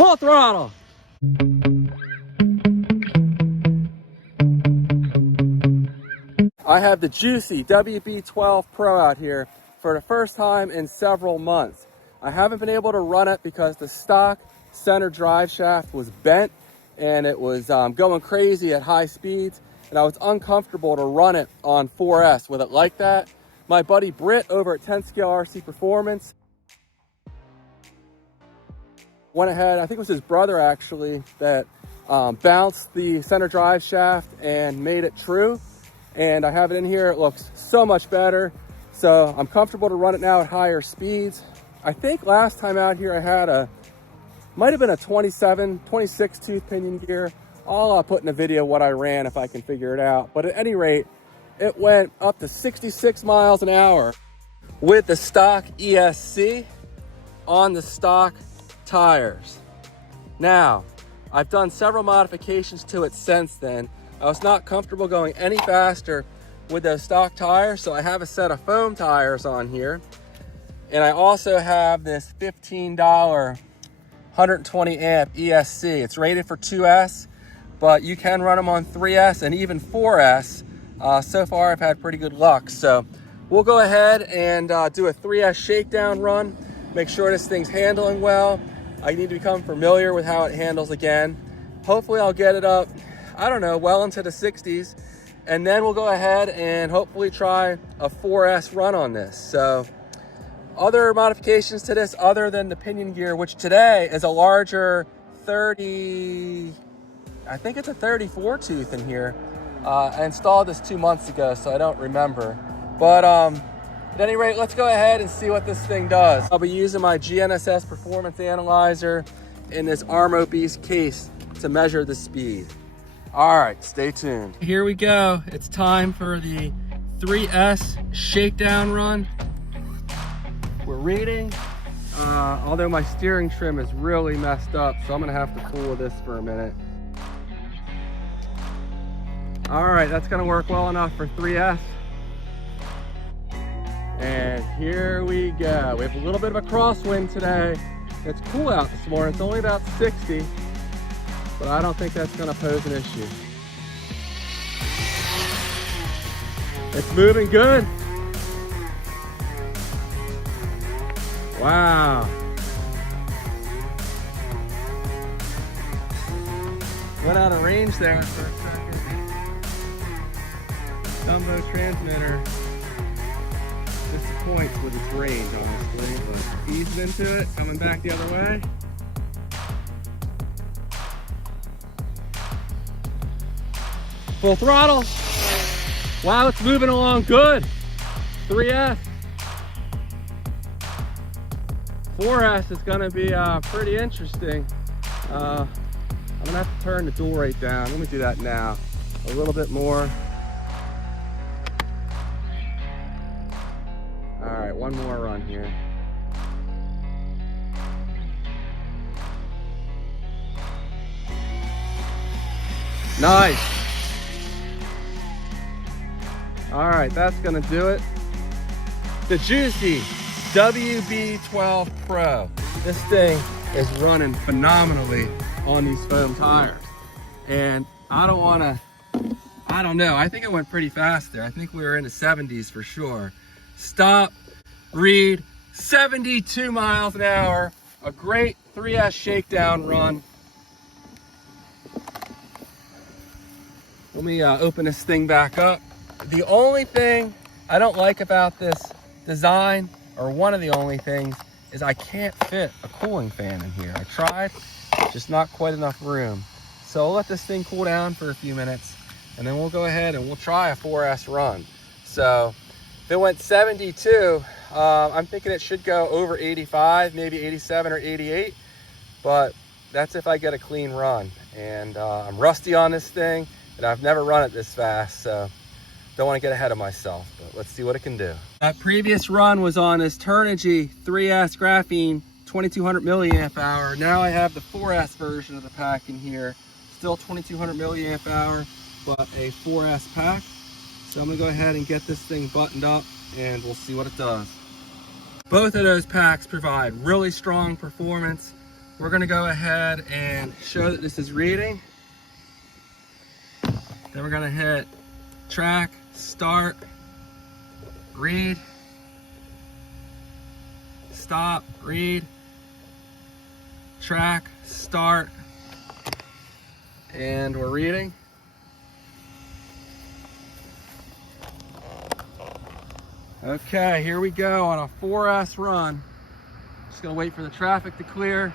Full throttle. I have the Jiusi WB12Pro out here for the first time in several months. I haven't been able to run it because the stock center drive shaft was bent and it was going crazy at high speeds, and I was uncomfortable to run it on 4S with it like that. My buddy Britt over at 10 Scale RC Performance went ahead, I think it was his brother actually, that bounced the center drive shaft and made it true. And I have it in here. It looks so much better. So I'm comfortable to run it now at higher speeds. I think last time out here I had might have been a 26 tooth pinion gear. I'll put in a video what I ran if I can figure it out. But at any rate, it went up to 66 miles an hour with the stock ESC on the stock tires. Now, I've done several modifications to it since then. I was not comfortable going any faster with those stock tires, so I have a set of foam tires on here. And I also have this $15 120 amp ESC. It's rated for 2S, but you can run them on 3S and even 4S. So far, I've had pretty good luck. So we'll go ahead and do a 3S shakedown run, make sure this thing's handling well. I need to become familiar with how it handles again. Hopefully I'll get it up, I don't know, well into the 60s. And then we'll go ahead and hopefully try a 4S run on this. So other modifications to this other than the pinion gear, which today is a larger 30, I think it's a 34 tooth in here. I installed this 2 months ago, so I don't remember. But at any rate, let's go ahead and see what this thing does. I'll be using my GNSS performance analyzer in this Armo Beast case to measure the speed. All right, stay tuned. Here we go. It's time for the 3S shakedown run. We're reading, although my steering trim is really messed up, so I'm gonna have to fool with this for a minute. All right, that's gonna work well enough for 3S. And here we go. We have a little bit of a crosswind today. It's cool out this morning. It's only about 60, but I don't think that's gonna pose an issue. It's moving good. Wow. Went out of range there for a second. Dumbo transmitter disappoints with its range, honestly, but easing into it, coming back the other way. Full throttle. Wow, it's moving along good. 3S. 4S is gonna be pretty interesting. I'm gonna have to turn the dual rate down. Let me do that now. A little bit more. All right, one more run here. Nice. All right, that's gonna do it. The Jiusi WB12Pro. This thing is running phenomenally on these foam tires. And I don't know, I think it went pretty fast there. I think we were in the 70s for sure. Stop, read, 72 miles an hour. A great 3S shakedown run. Let me open this thing back up. The only thing I don't like about this design, or one of the only things, is I can't fit a cooling fan in here. I tried, just not quite enough room. So I'll let this thing cool down for a few minutes, and then we'll go ahead and we'll try a 4S run. So if it went 72, I'm thinking it should go over 85, maybe 87 or 88, but that's if I get a clean run. And I'm rusty on this thing, and I've never run it this fast, so don't want to get ahead of myself, but let's see what it can do. That previous run was on this Turnigy 3S graphene 2200 milliamp hour. Now I have the 4S version of the pack in here. Still 2200 milliamp hour, but a 4S pack. So I'm gonna go ahead and get this thing buttoned up and we'll see what it does. Both of those packs provide really strong performance, we're gonna go ahead and show that this is reading. Then we're gonna hit track, start, read, stop, read, track, start, and we're reading. Okay, here we go on a 4S run. Just gonna wait for the traffic to clear.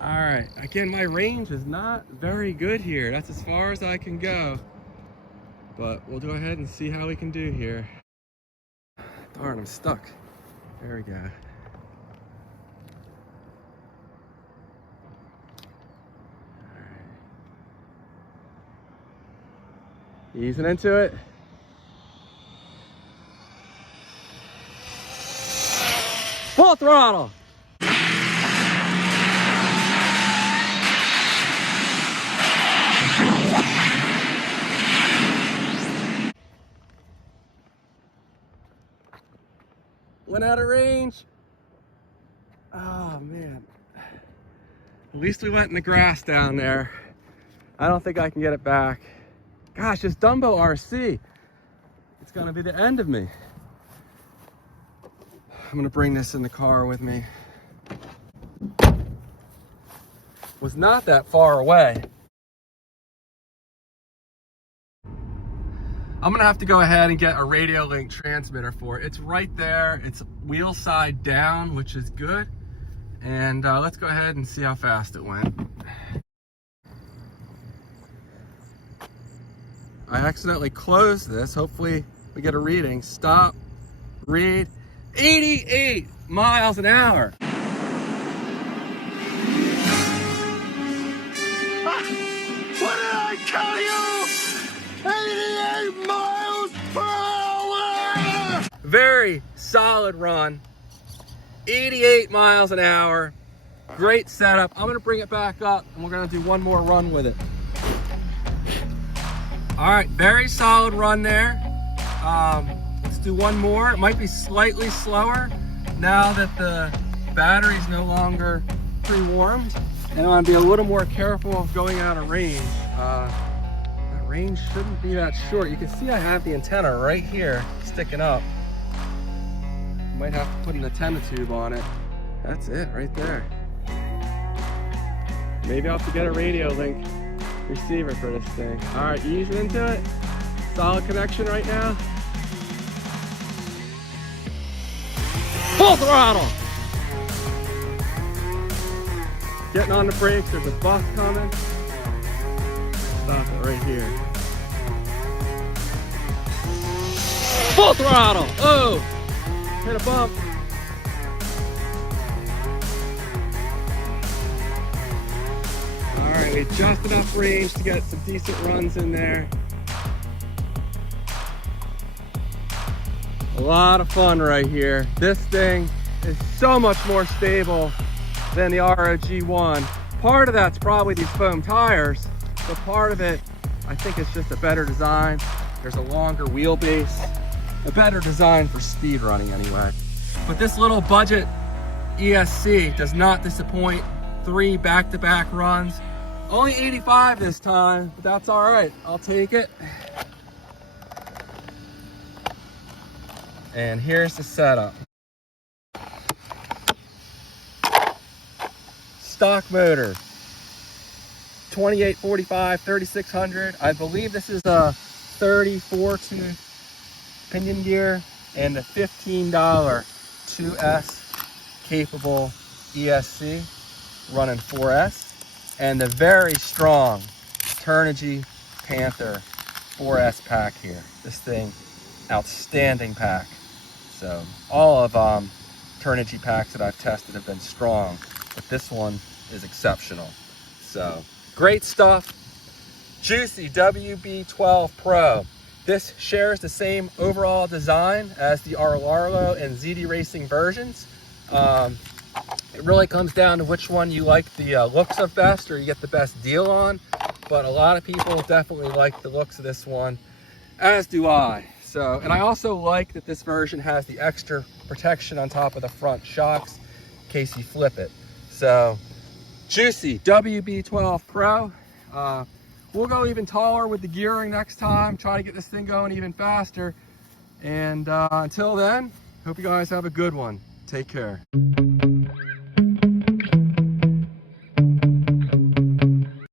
All right, again, my range is not very good here. That's as far as I can go. But we'll go ahead and see how we can do here. Darn, I'm stuck. There we go. Easing into it. Full throttle. Went out of range. Oh man. At least we went in the grass down there. I don't think I can get it back. Gosh, this Dumbo RC, it's gonna be the end of me. I'm gonna bring this in the car with me. Was not that far away. I'm gonna have to go ahead and get a radio link transmitter for it. It's right there, it's wheel side down, which is good. And let's go ahead and see how fast it went. I accidentally closed this. Hopefully we get a reading. Stop, read, 88 miles an hour. What did I tell you? 88 miles per hour! Very solid run. 88 miles an hour. Great setup. I'm gonna bring it back up and we're gonna do one more run with it. All right, very solid run there. Let's do one more. It might be slightly slower now that the battery's no longer pre-warmed. And I want to be a little more careful of going out of range. That range shouldn't be that short. You can see I have the antenna right here sticking up. Might have to put an antenna tube on it. That's it right there. Maybe I'll have to get a radio link receiver for this thing. All right, easing into it. Solid connection right now. Full throttle. Getting on the brakes, there's a bus coming. Stop it right here. Full throttle. Oh, hit a bump. All right, just enough range to get some decent runs in there. A lot of fun right here. This thing is so much more stable than the ROG1. Part of that's probably these foam tires, but part of it, I think it's just a better design. There's a longer wheelbase, a better design for speed running anyway. But this little budget ESC does not disappoint. 3 back-to-back runs. Only 85 this time, but that's all right. I'll take it. And here's the setup. Stock motor, 2845, 3600. I believe this is a 34 tooth pinion gear and a $15 2S capable ESC running 4S. And the very strong Turnigy Panther 4S pack here. This thing, outstanding pack. So all of Turnigy packs that I've tested have been strong, but this one is exceptional. So great stuff. Jiusi WB12Pro. This shares the same overall design as the Rlaarlo and ZD Racing versions. It really comes down to which one you like the looks of best, or you get the best deal on. But a lot of people definitely like the looks of this one, as do I. So So, and I also like that this version has the extra protection on top of the front shocks in case you flip it. So, Jiusi WB12Pro. We'll go even taller with the gearing next time, try to get this thing going even faster. And until then, hope you guys have a good one. Take care.